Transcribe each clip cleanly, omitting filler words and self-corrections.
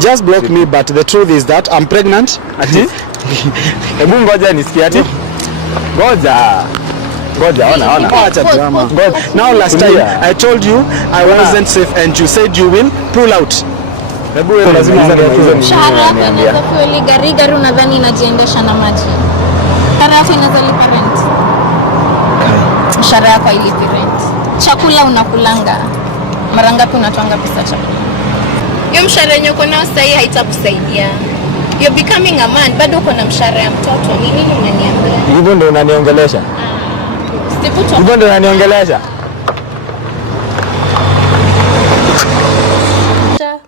just block me, but the truth is that I'm pregnant. Hebu ngoja nisikie ati. Ngoja ona. Acha drama. Now last time I told you I wasn't safe and you said you will pull out. Hebu lazima hizo ni niambia. Gari unadhani inajiendesha na maji. Shahara inaweza lipa rent. Shahara yako ilipi rent. Chakula unakulanga. Mara ngapi unatoanga pesa chakula? Hiyo mshahara yenye uko nao sasa haitakusaidia. You're becoming a man, bado uko na mshahara ya mtoto. Ni nini unaniambia? Hivyo ndio unaniongelesha? Hivyo ndio unaniongelesha?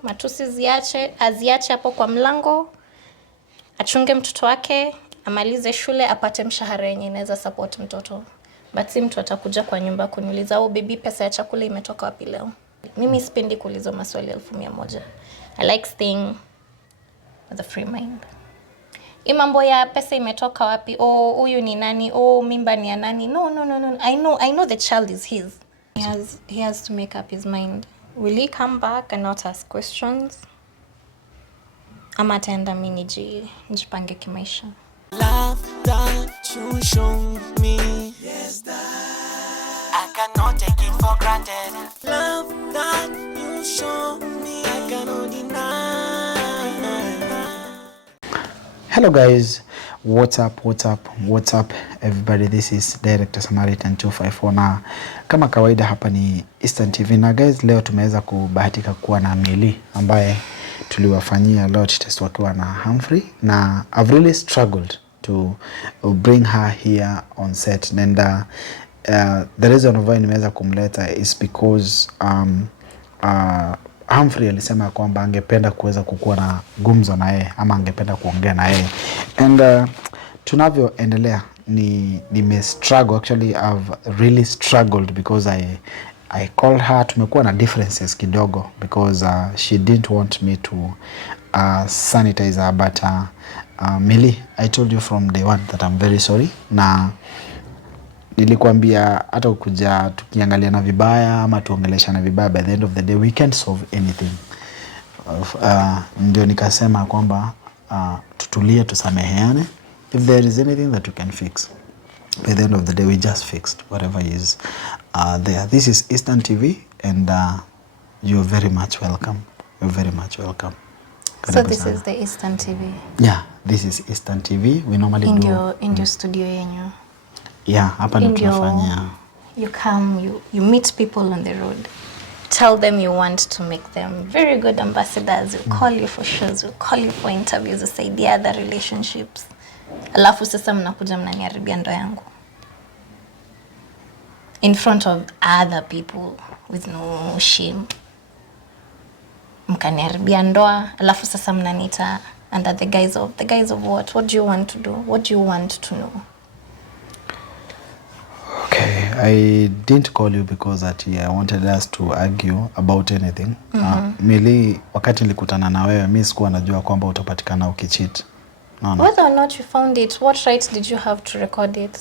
Matusi aziache hapo kwa mlango. Achunge mtoto wake, amalize shule, apate mshahara yenye inaweza support mtoto. But si mtu atakuja kwa nyumba kuniuliza, "Oh baby, pesa ya chakula imetoka wapi leo?" Mimi sipendi kuulizwa maswali 1100. I like staying with a free mind. Mambo ya pesa imetoka wapi? Oh, huyu ni nani? Oh, mimba ni ya nani? No. I know the child is his. He has to make up his mind. Will he come back and not ask questions? Ama ataenda mimi nijipange kimaisha. Love that you show me. Yes, that I cannot take it for granted. Love that you show me, I cannot deny. Hello guys, what's up everybody? This is Director Samaritan 254 na kama kawaida hapa ni Eastern TV na guys, leo tumeweza kubahatika kuwa na Mili ambaye tuliwafanyia lot test wakiwa na Humphrey na I've really struggled to bring her here on set and the reason why nimeweza kumleta is because Humphrey alisema kwamba angependa kuweza kukua na gumzo na yeye ama angependa kuongea na yeye and tunavyoendelea nime struggle. Actually I've really struggled because I called her. Tumekuwa na differences kidogo because she didn't want me to sanitize her, but Mili, I told you from day one that I'm very sorry na nilikwambia hata ukuja tukiangalia na vibaya ama tuongelesha na vibaya, by the end of the day we can't solve anything. Ndio nikasema kwamba tutulie, tusameheane. If there is anything that you can fix, by the end of the day we just fixed whatever is there. This is Eastern TV and you're very much welcome. You're very much welcome. So this is the Eastern TV? Yeah, this is Eastern TV. We normally in your studio yenyu. Yeah, hapa ndio tunafanya. You come, you meet people on the road. Tell them you want to make them very good ambassadors. You call you for shows, you call you for interviews, usaidia other relationships. Alafu sasa mnakuja mnaniharibia ndoa yangu. In front of other people with no shame. Mkaniharibia ndoa, alafu sasa mnaniita under the guise of what? What do you want to do? What do you want to know? Okay, I didn't call you because I wanted us to argue about anything. Mili, wakati nilikutana na wewe, mimi sikuwa najua kwamba utapatikana ukicheat. No. Whether or not you found it, what right did you have to record it?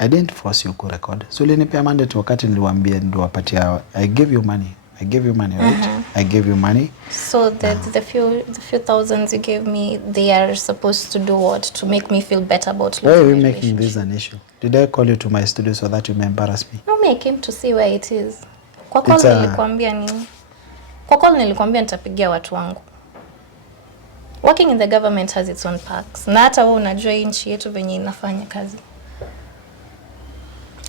I didn't force you to record. So ulinipea mandate wakati niliwaambia ndio wapatia. I gave you money, right? I gave you money. So the few thousands you gave me, they are supposed to do what? To make me feel better about losing. Why are we making this an issue? Did I call you to my studio so that you may embarrass me? No, I came to see where it is. Kwa call nilikwambia nini? Kwa call nilikwambia nitapigia watu wangu. Working in the government has its own perks. Na hata wewe unajua nchi yetu venye inafanya kazi.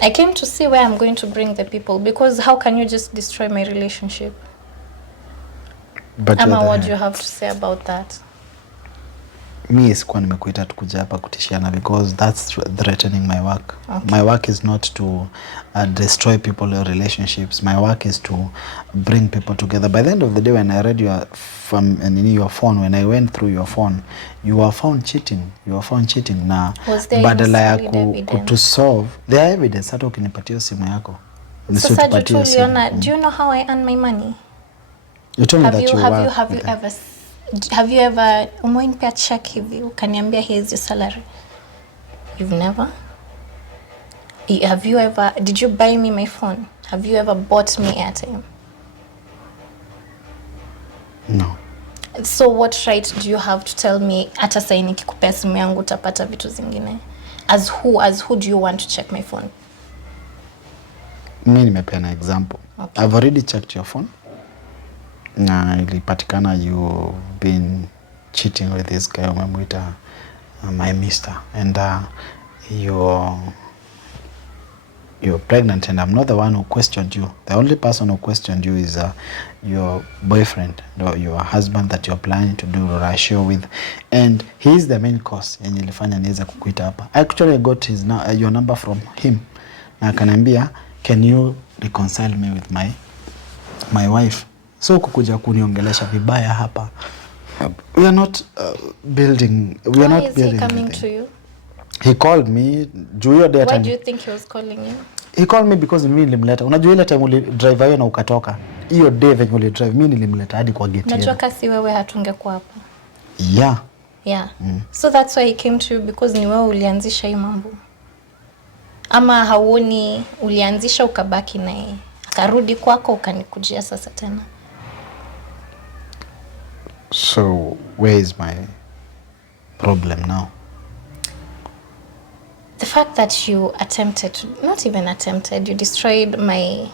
I came to see where I'm going to bring the people, because how can you just destroy my relationship? But Ama, what do you have to say about that? Me sikuwa nimekuita tukuja hapa kutishiana because that's threatening my work. Okay. My work is not to destroy people or relationships. My work is to bring people together. By the end of the day, when I read your phone, when I went through your phone, you were found cheating. Na badala ya to solve the evidence, hata ukinipatia simu yako. Sasa uliona, do you know how I earn my money? You told me that have you ever umeonipea check hivi ukaniambia here's your salary? You've never? Have you ever, did you buy me my phone? Have you ever bought me airtime? No. So what right do you have to tell me hata sasa nikikupea simu yangu utapata vitu zingine? As who do you want to check my phone? Mimi nimepea na example. Okay. I've already checked your phone. Na ilipatikana you've been cheating with this guy umemwita my mister, and you're pregnant, and I'm not the one who questioned you. The only person who questioned you is your boyfriend or your husband that you're planning to do a show with, and he's the main cause yenye ilifanya niweze kukuita hapa. I actually got your number from him na akaniambia, can you reconcile me with my wife? So kukuja kuniongelesha vibaya hapa. We are not building. We are not building. Why is he coming anything to you? He called me. Why do you think he was calling you? He called me because mimi nilimleta. Unajua ile time uli drive wewe na ukatoka. Hiyo day venye uli drive mimi nilimleta hadi kwa gate. Unajua kasi wewe hatungekuwa hapa. Yeah. Yeah. So that's why he came to you, because ni wewe ulianzisha hii mambo. Ama hauoni ulianzisha ukabaki naye. Akarudi kwako ukanikujia sasa tena. So where is my problem now? The fact that you not even attempted, you destroyed my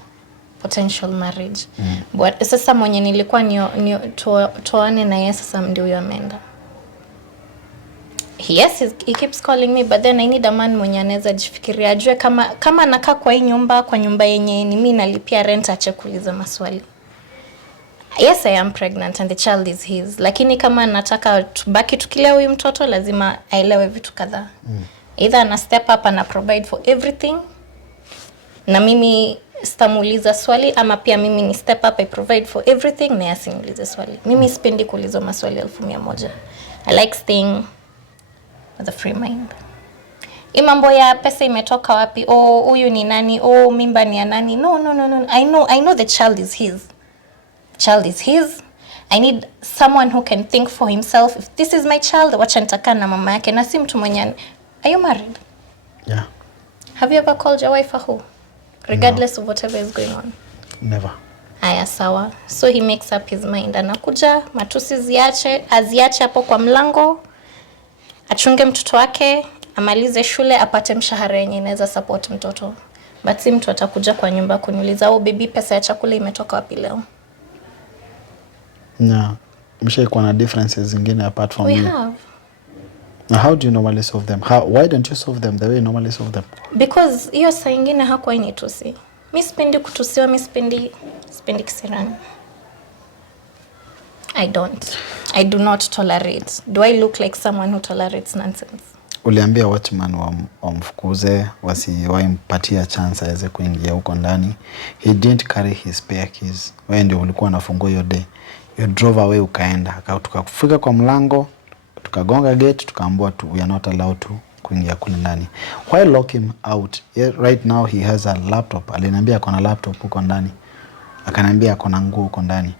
potential marriage. But sasa mwenye nilikuwa tuone na yeye sasa ndio huyo ameenda. Yes, he keeps calling me, but then I need a man mwenye anaweza jifikiria, ajue kama nakaa kwa hii nyumba, kwa nyumba yenye ni mimi nalipia rent, ache kuuliza maswali. Yes, I am pregnant and the child is his. Lakini kama nataka tubaki tukilea huyu mtoto, lazima aelewe vitu kadhaa. Either ana step up and provide for everything, na mimi sitamuuliza swali, ama pia mimi ni step up, I provide for everything, na asimuulize swali. Mimi sipendi kuulizwa maswali 1,100. I like staying with a free mind. Mambo ya pesa imetoka wapi? Oh, huyu ni nani? Oh, mimba ni ya nani? No. I know the child is his. Child is his. I need someone who can think for himself. If this is my child, wacha nitakaa na mama yake na si mtu mwenye. Are you married? Yeah. Have you ever called your wife a hoe? Regardless of whatever is going on? Never. Aya, sawa. So he makes up his mind. Anakuja, matusi aziache hapo kwa mlango, achunge mtoto wake, amalize shule, apate mshahara yenye inaweza support mtoto. But si mtu atakuja kwa nyumba kuniuliza, "Oh baby, pesa ya chakula imetoka wapi leo?" Yeah. Mshaikuwa na differences zingine apart from We you? have. Now, how do you normally solve them? Why don't you solve them the way you normally solve them? Because hiyo saa ingine hakuwa initusi. Mimi sipendi kutusiwa, mimi sipendi kisirani. I do not tolerate. Do I look like someone who tolerates nonsense? Uliambia watchman wamfukuze, wasiwahi mpatia chance aweze kuingia huko ndani. He didn't carry his spare keys. Wewe ndio ulikuwa unafungua hiyo day. You drove away ukaenda. Tukafika kwa mlango, tukagonga gate, tukaambiwa we are not allowed to kuingia kule ndani. Why lock him out? Right now he has a laptop. Aliniambia ako na laptop huko ndani. Akaniambia ako na nguo huko ndani.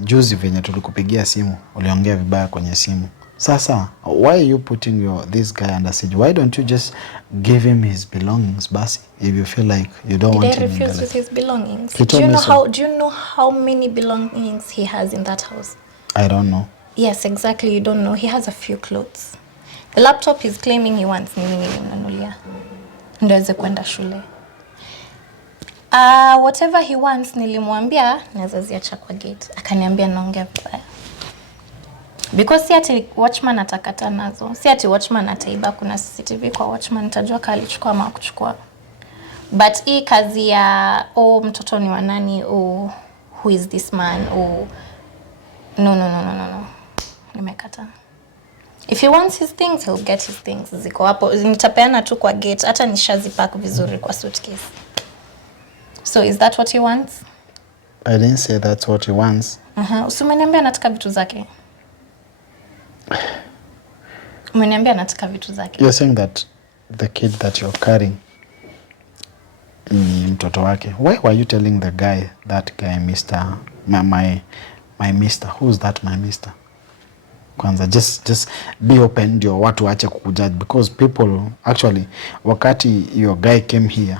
Juzi venye tulikupigia simu, uliongea vibaya kwenye simu. Sasa, why are you putting this guy under siege? Why don't you just give him his belongings, basi, if you feel like you don't want him in the life? Did I refuse with his belongings? He told me so. Do you know how many belongings he has in that house? I don't know. Yes, exactly, you don't know. He has a few clothes. The laptop he's claiming he wants mimi nilimnunulia. Ndio aweze kwenda shule. Whatever he wants nilimwambia naweza ziacha kwa gate. Akaniambia naongea vibaya. Because si ati watchman atakata nazo. Si ati watchman ataiba, kuna CCTV kwa watchman, nitajua kama alichukua ama hakuchukua. But hii kazi ya mtoto ni wa nani, who is this man, no. Nimekata. If he wants his things, he'll get his things. Ziko hapo, nitapeana tu kwa gate, hata nishazipack vizuri kwa suitcase. So is that what he wants? I didn't say that's what he wants. Umeniambia anataka vitu zake. Umeniambia anataka vitu zake. You're saying that the kid that you're carrying ni mtoto wake. Why were you telling the guy, that guy, Mr. My mister? Who's that my mister? Kwanza, just be open, ndio watu waache kukujudge, because people actually, wakati your guy came here,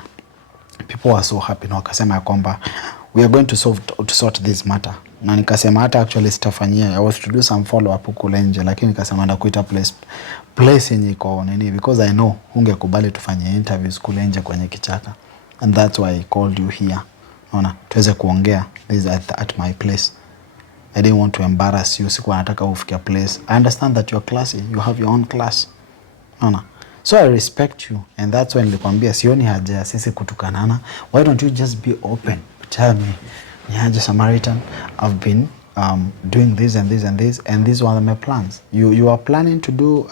people were so happy na wakasema kwamba we are going to sort this matter. Na nikasema hata actually sitafanyia. I was to do some follow up kule nje, lakini nikasema ndakuita place yenye iko nini, because I know ungekubali tufanye interviews kule nje kwenye kichaka. And that's why I called you here. Unaona, tuweze kuongea this at my place. I didn't want to embarrass you. Sikuwa nataka ufikia place. I understand that you're classy. You have your own class. Unaona? So I respect you, and that's when nilikwambia sioni haja ya sisi kutukanana. Why don't you just be open? Tell me, Nyaja Samaritan, I've been doing this and this and this, and these were my plans. You are planning to do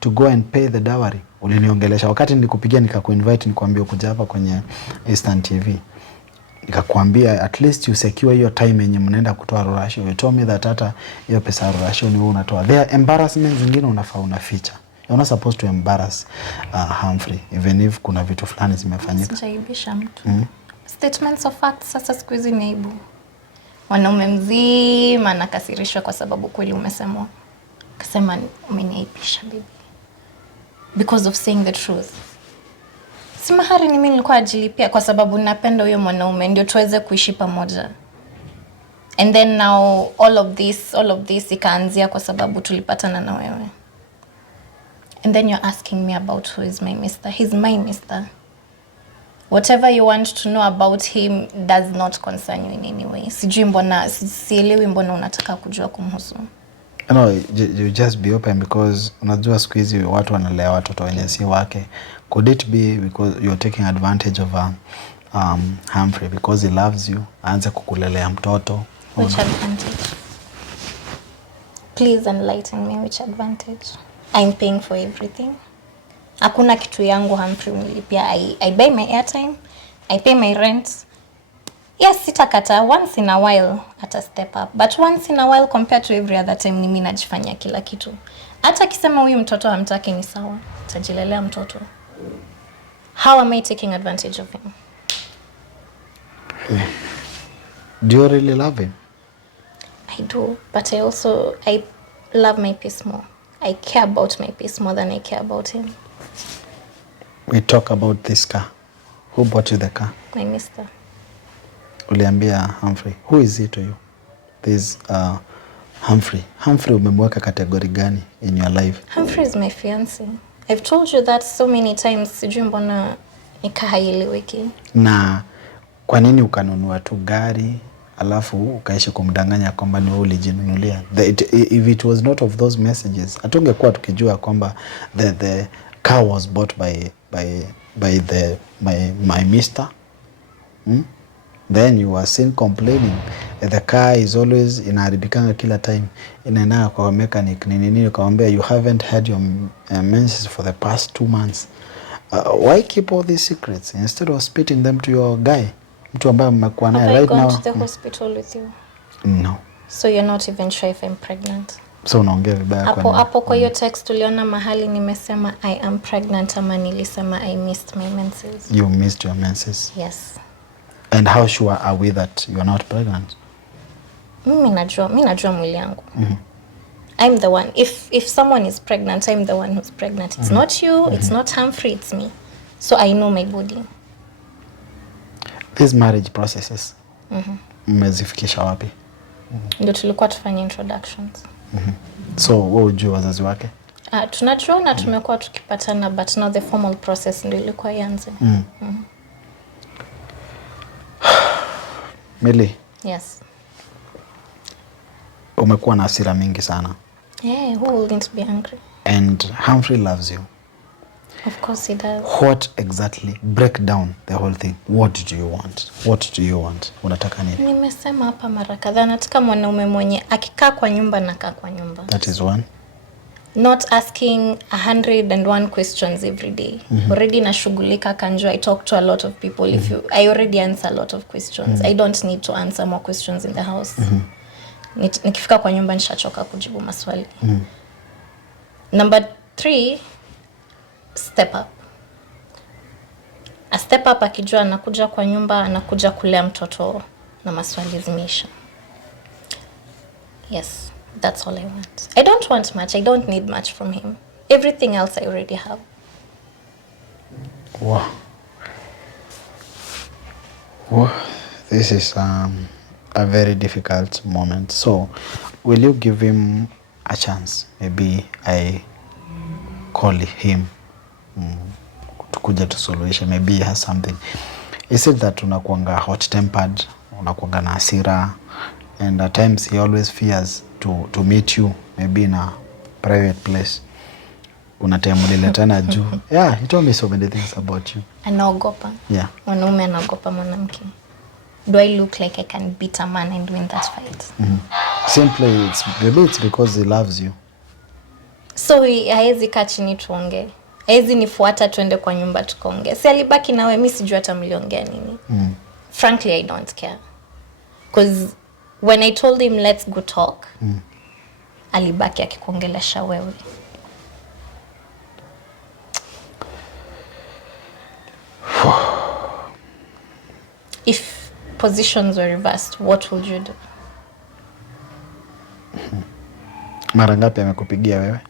to go and pay the dowry. Uliniongelesha wakati nilikupigia nikakuinvite nikwambia kuja hapa kwenye Eastern TV. Nikakwambia at least you secure your time yenye mnaenda kutoa rurasho. You told me that hata hiyo pesa rurasho ni wewe unatoa. There are embarrassments zingine unafaa unaficha. You're not supposed to embarrass Humphrey, even if kuna vitu fulani zimefanyika. Sijaibisha mtu. Statements of fact sasa siku hizi ni aibu. Wanaume mzima nakasirishwa kwa sababu kweli umesemwa. Kasema umeniaibisha baby. Because of saying the truth. Si mahari ni mimi nilikuwa ajilipia kwa sababu napenda huyo mwanaume ndio tuweze kuishi pamoja. And then now all of this ikaanzia kwa sababu tulipatana na wewe. And then you're asking me about who is my mister. He's my mister. Whatever you want to know about him does not concern you in any way. Sijui mbona, sielewi mbona unataka kujua kumhusu. No, you just be open because unajua siku hizi watu wanalea watoto wenye si wake. Could it be because you're taking advantage of Humphrey because he loves you, aanze kukulelea mtoto? Which advantage? Please enlighten me, which advantage? I'm paying for everything. Hakuna kitu yangu Humphrey unilipia. I buy my airtime, I pay my rent. Yes, sitakata once in a while ata step up. But once in a while compared to every other time ni mimi najifanyia kila kitu. Hata kisema huyu mtoto hamtaki ni sawa. Tajilelea mtoto. How am I taking advantage of him? Do you really love him? I do, but I love my peace more. I care about my peace more than I care about him. We talk about this car. Who bought you the car? My mister. Uliambia Humphrey. Who is he to you? This Humphrey. Humphrey umemweka kategori gani in your life? Humphrey is my fiancé. I've told you that so many times. Sijui mbona nikahaileweki. Na kwa nini ukanunua tu gari alafu ukaishi kumdanganya kwamba ni wewe ulijinunulia? If it was not of those messages, atungekuwa tukijua kwamba the car was bought by my mister. Then you are seen complaining the car is always inaharibikanga kila time, inaenda kwa mechanic nini ukamwambia you haven't had your menses for the past 2 months. Why keep all these secrets instead of spitting them to your guy, mtu ambaye mmekuwa naye right now? Have I gone to the hospital with you? No. So you're not even sure if I'm pregnant? So unaongea vibaya kwa hapo kwa hiyo text uliona mahali nimesema I am pregnant ama nilisema I missed my menses? You missed your menses? Yes. And how sure are we that you are not pregnant? Mimi najua mwili yangu. I'm the one. If someone is pregnant, I'm the one who's pregnant. It's not you, it's not Humphrey, it's me. So I know my body. These marriage processes, mmezifikisha wapi? Ndio tulikuwa tufanye introductions. So wewe ujue wazazi wake? Tunajua na tumekuwa tukipatana, but now the formal process ndio ilikuwa ianze. Millie. Yes. Umekuwa na hasira mingi sana. Yeah, who wouldn't be angry? And Humphrey loves you. Of course he does. What exactly? Break down the whole thing. What do you want? What do you want? Unataka nini? Nimesema hapa mara kadhaa nataka mwanaume mwenye akikaa kwa nyumba na kaa kwa nyumba. That is one. Not asking 101 questions every day. Already nashughulika kanjua. I talk to a lot of people. I already answer a lot of questions. I don't need to answer more questions in the house. Nikifika kwa nyumba nishachoka kujibu maswali. Number 3, step up. A step up akijua anakuja kwa nyumba, anakuja kulea mtoto na maswali zimeisha. Yes, that's all I want. I don't want much. I don't need much from him. Everything else I already have. Wow. Wow. This is a very difficult moment. So will you give him a chance? Maybe I call him tukuja to solution. Maybe he has something. Is it that unakuanga hot tempered, unakuanga na hasira, and at times he always fears to meet you maybe in a private place? Unatemulile tena juu. Yeah, he told me so many things about you. Anaogopa. Yeah. Mwanaume anaogopa mwanamke. Do I look like I can beat a man and win that fight? Simply it's because he loves you. So haezi kaa chini tuongee. Haezi nifuata tuende kwa nyumba tukaongee. Si alibaki nawe, mimi sijui hata mliongea nini. Frankly, I don't care. Because when I told him let's go talk, alibaki akikuongelesha wewe. If positions were reversed, what would you do? Mara ngapi amekupigia wewe?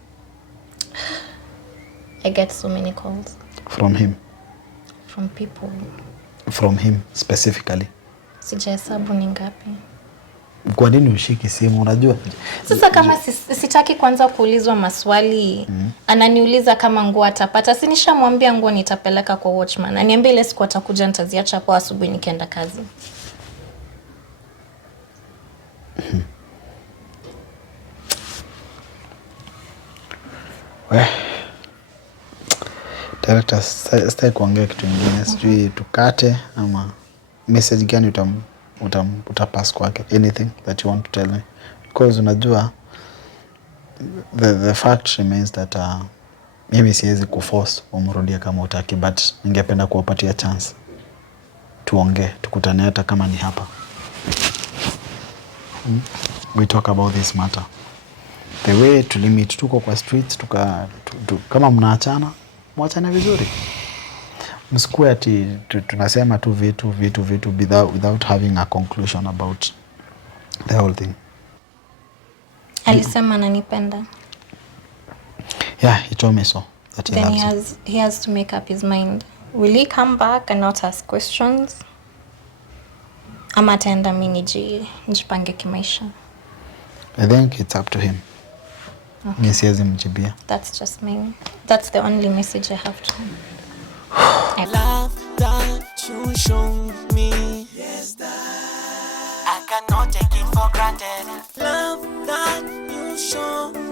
I get so many calls. From him? From people. From him specifically? Sijahesabu ni ngapi. Kwa nini ushiki simu? Unajua sasa kama sitaki kwanza kuulizwa maswali, ananiuliza kama nguo atapata. Si nishamwambia nguo nitapeleka kwa watchman. Aniambia ile siku atakuja nitaziacha hapo asubuhi nikienda kazi. Director, sitaki kuongea kitu kingine. Sijui tukate ama message gani utapass kwake? Anything that you want to tell me? Because unajua the fact remains that mimi siwezi kuforce umrudie kama utaki, but ningependa kuwapatia chance tuongee, tukutane hata kama ni hapa. We talk about this matter. The way to limit, tuko kwa streets, kama mnaachana, mwachane vizuri. Msikuwe ati tunasema tu vitu without having a conclusion about the whole thing. Alisema ananipenda. Yeah, he told me so. That he then loves he has to make up his mind. Will he come back and not ask questions? Ama ataenda mimi nijipange kimaisha. I think it's up to him. Okay. Mimi siwezi mjibia. That's just me. That's the only message I have to him. Love that you show me, yes, that I cannot take it for granted. Love that you show me.